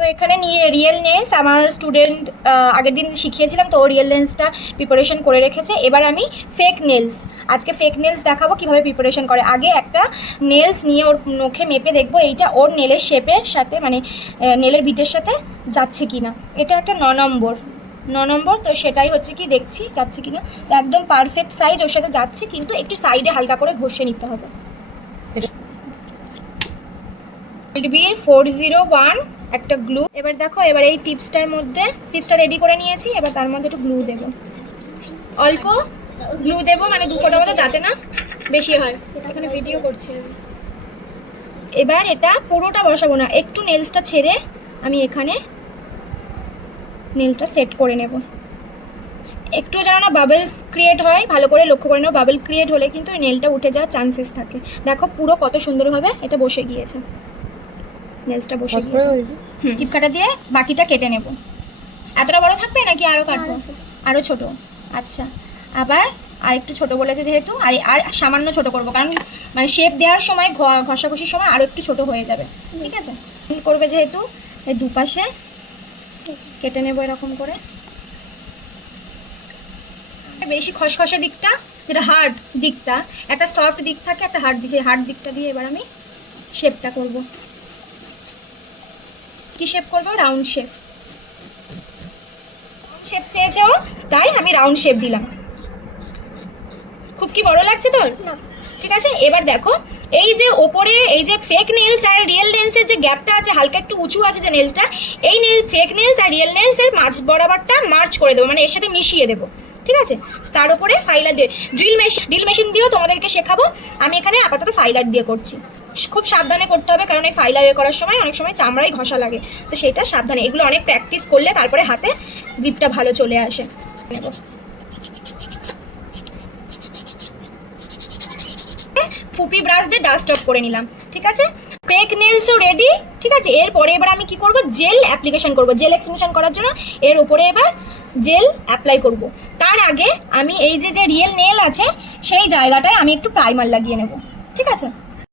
তো এখানে নিয়ে রিয়েল নেলস আমার স্টুডেন্ট আগের দিন শিখিয়েছিলাম, তো ও রিয়েল নেলসটা প্রিপারেশন করে রেখেছে। এবার আমি ফেক নেলস, আজকে ফেক নেলস দেখাবো কীভাবে প্রিপারেশন করে। আগে একটা নেলস নিয়ে ওর নখে মেপে দেখবো এইটা ওর নেলের শেপের সাথে, মানে নেলের বিটের সাথে যাচ্ছে কি না। এটা একটা 9 নম্বর, তো সেটাই হচ্ছে কি দেখছি যাচ্ছে কি না। তো একদম পারফেক্ট সাইজ ওর সাথে যাচ্ছে, কিন্তু একটু সাইডে হালকা করে ঘষে নিতে হবে। 401 একটা গ্লু। এবার দেখো, এবার এই টিপসটা রেডি করে নিয়েছি। এবার তার মধ্যে একটু গ্লু দেবো, অল্প গ্লু দেবো, মানে 2 ফোঁটা মতো, যাতে না বেশি হয়। এখানে ভিডিও করছি। এবার এটা পুরোটা বসাবো না, একটু নেলসটা ছেড়ে আমি এখানে নেলটা সেট করে নেব। একটু যেন না বাবলস ক্রিয়েট হয়, ভালো করে লক্ষ্য করে নেব। বাবল ক্রিয়েট হলে কিন্তু নেলটা উঠে যাওয়ার চান্সেস থাকে। দেখো পুরো কত সুন্দরভাবে এটা বসে গিয়েছে, নেলসটা বসে গিয়েছে। টিপকাটা দিয়ে বাকিটা কেটে নেব। এতটা বড় থাকবে নাকি আরও কাটবো? আরও ছোট, আচ্ছা। আবার আর একটু ছোট বলেছে যেহেতু, আর সামান্য ছোট করব, কারণ মানে শেপ দেওয়ার সময় ঘষাঘষির সময় আরও একটু ছোট হয়ে যাবে। ঠিক আছে, করবে যেহেতু এই দুপাশে কেটে নেব এরকম করে। বেশি খসখসে দিকটা, যেটা হার্ড দিকটা, একটা সফট দিক থাকে, একটা হার্ড দিক। হার্ড দিকটা দিয়ে এবার আমি শেপটা করব। কি শেপ করব? Round shape. শেপ চেয়েছে ও, তাই আমি রাউন্ড শেপ দিলাম। খুব কি বড় লাগছে তোর? না, ঠিক আছে। এবার দেখো, এই যে ওপরে এই যে ফেক নেলস আর রিয়েল নেলসের যে গ্যাপটা আছে, হালকা একটু উঁচু আছে যে নেলসটা, এই ফেক নেলস আর রিয়েল নেলসের মাঝ বরাবরটা মার্চ করে দেবো, মানে এর সাথে মিশিয়ে দেবো। ঠিক আছে, তার উপরে ফাইলার দিয়ে ড্রিল মেশিন দিয়েও তোমাদেরকে শেখাবো। আমি এখানে আপাতত ফাইলার দিয়ে করছি। খুব সাবধানে করতে হবে, কারণ এই ফাইলার করার সময় অনেক সময় চামড়ায় ঘষা লাগে, তো সেটা সাবধানে। এগুলো অনেক প্র্যাকটিস করলে তারপরে হাতে গ্রিপটা ভালো চলে আসে। ফুপি ব্রাশ দিয়ে ডাস্ট অফ করে নিলাম। ঠিক আছে, ফেক নেলসও রেডি। ঠিক আছে, এরপরে এবার আমি কি করব? জেল অ্যাপ্লিকেশন করব। জেল এক্সটেনশন করার জন্য এর উপরে এবার জেল অ্যাপ্লাই করব। তার আগে আমি এই যে রিয়েল নেল আছে সেই জায়গাটায় আমি একটু প্রাইমার লাগিয়ে নেব। ঠিক আছে।